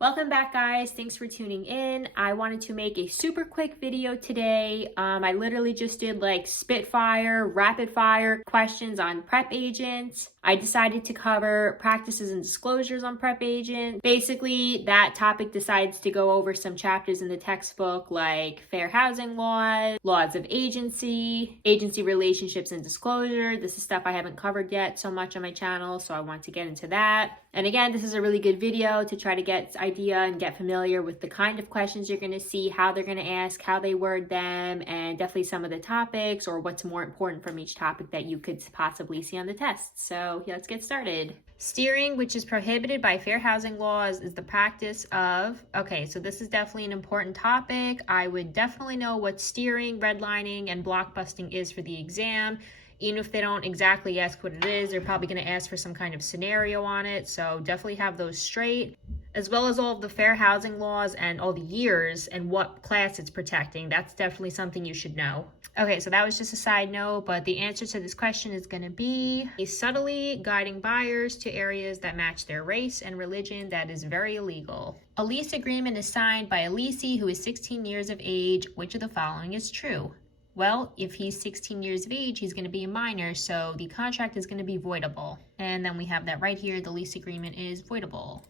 Welcome back, guys. Thanks for tuning in. I wanted to make a super quick video today. I literally just did like spitfire, rapid fire questions on prep agents. I decided to cover practices and disclosures on prep agent. Basically, that topic decides to go over some chapters in the textbook like fair housing laws, laws of agency, agency relationships and disclosure. This is stuff I haven't covered yet so much on my channel, so I want to get into that. And again, this is a really good video to try to get idea and get familiar with the kind of questions you're going to see, how they're going to ask, how they word them, and definitely some of the topics or what's more important from each topic that you could possibly see on the test. So let's get started. Steering, which is prohibited by fair housing laws, is the practice of, okay, so this is definitely an important topic. I would definitely know what steering, redlining, and blockbusting is for the exam. Even if they don't exactly ask what it is, they're probably going to ask for some kind of scenario on it. So definitely have those straight, as well as all of the fair housing laws and all the years and what class it's protecting. That's definitely something you should know. Okay, so that was just a side note, but the answer to this question is going to be subtly guiding buyers to areas that match their race and religion. That is very illegal. A lease agreement is signed by a leasee who is 16 years of age. Which of the following is true? Well, if he's 16 years of age, he's going to be a minor, so the contract is going to be voidable. And then we have that right here, the lease agreement is voidable.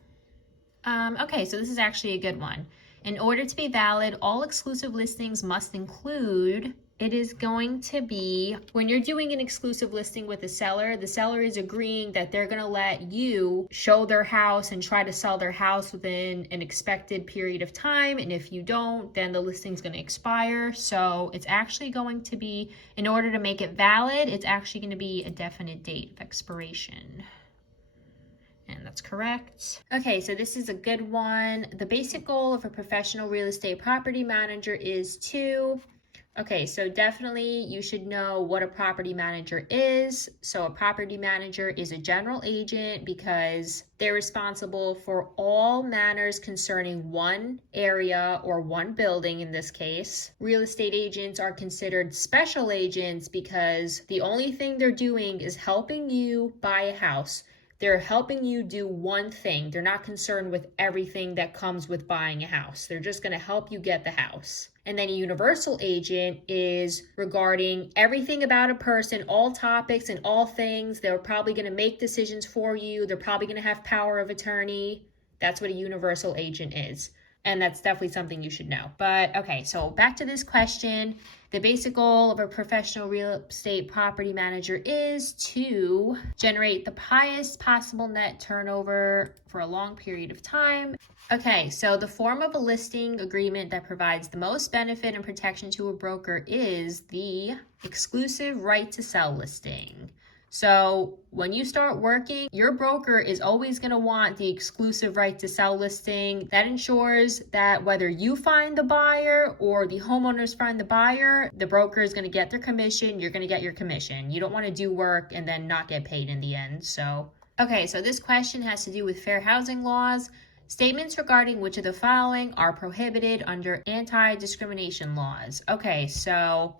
Okay, so this is actually a good one. In order to be valid, all exclusive listings must include, it is going to be, when you're doing an exclusive listing with the seller is agreeing that they're going to let you show their house and try to sell their house within an expected period of time. And if you don't, then the listing's going to expire. So it's actually going to be, in order to make it valid, it's actually going to be a definite date of expiration. And that's correct. Okay, so this is a good one. The basic goal of a professional real estate property manager is to, okay, so definitely you should know what a property manager is. So a property manager is a general agent because they're responsible for all matters concerning one area or one building in this case. Real estate agents are considered special agents because the only thing they're doing is helping you buy a house. They're helping you do one thing. They're not concerned with everything that comes with buying a house. They're just going to help you get the house. And then a universal agent is regarding everything about a person, all topics and all things. They're probably going to make decisions for you. They're probably going to have power of attorney. That's what a universal agent is. And that's definitely something you should know. But okay, so back to this question. The basic goal of a professional real estate property manager is to generate the highest possible net turnover for a long period of time. Okay, so the form of a listing agreement that provides the most benefit and protection to a broker is the exclusive right to sell listing. So when you start working, your broker is always going to want the exclusive right to sell listing. That ensures that whether you find the buyer or the homeowners find the buyer, the broker is going to get their commission. You're going to get your commission. You don't want to do work and then not get paid in the end. So, okay, so this question has to do with fair housing laws. Statements regarding which of the following are prohibited under anti-discrimination laws. Okay, so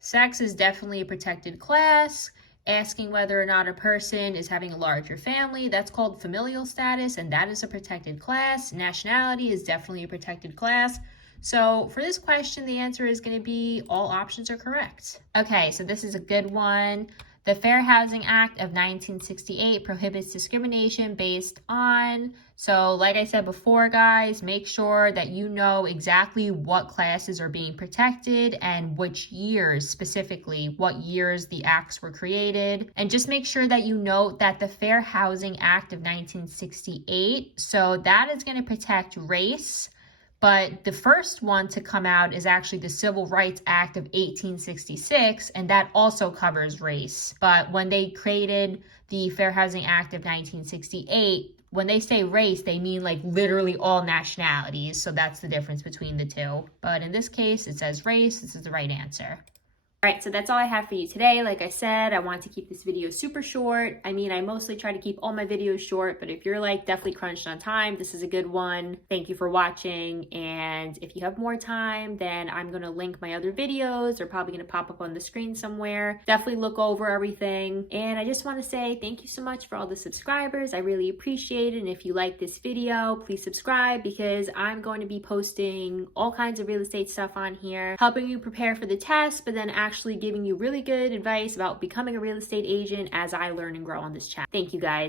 sex is definitely a protected class. Asking whether or not a person is having a larger family, that's called familial status, and that is a protected class. Nationality is definitely a protected class. So for this question, the answer is going to be all options are correct. Okay, so this is a good one. The Fair Housing Act of 1968 prohibits discrimination based on, so like I said before, guys, make sure that you know exactly what classes are being protected and which years, specifically what years the acts were created. And just make sure that you note that the Fair Housing Act of 1968, so that is going to protect race. But the first one to come out is actually the Civil Rights Act of 1866, and that also covers race. But when they created the Fair Housing Act of 1968, when they say race, they mean like literally all nationalities. So that's the difference between the two. But in this case, it says race. This is the right answer. All right, so that's all I have for you today. Like I said, I want to keep this video super short. I mean, I mostly try to keep all my videos short, but if you're like definitely crunched on time, this is a good one. Thank you for watching. And if you have more time, then I'm going to link my other videos. They're probably going to pop up on the screen somewhere. Definitely look over everything. And I just want to say thank you so much for all the subscribers. I really appreciate it. And if you like this video, please subscribe, because I'm going to be posting all kinds of real estate stuff on here, helping you prepare for the test, but then actually giving you really good advice about becoming a real estate agent as I learn and grow on this channel. Thank you guys.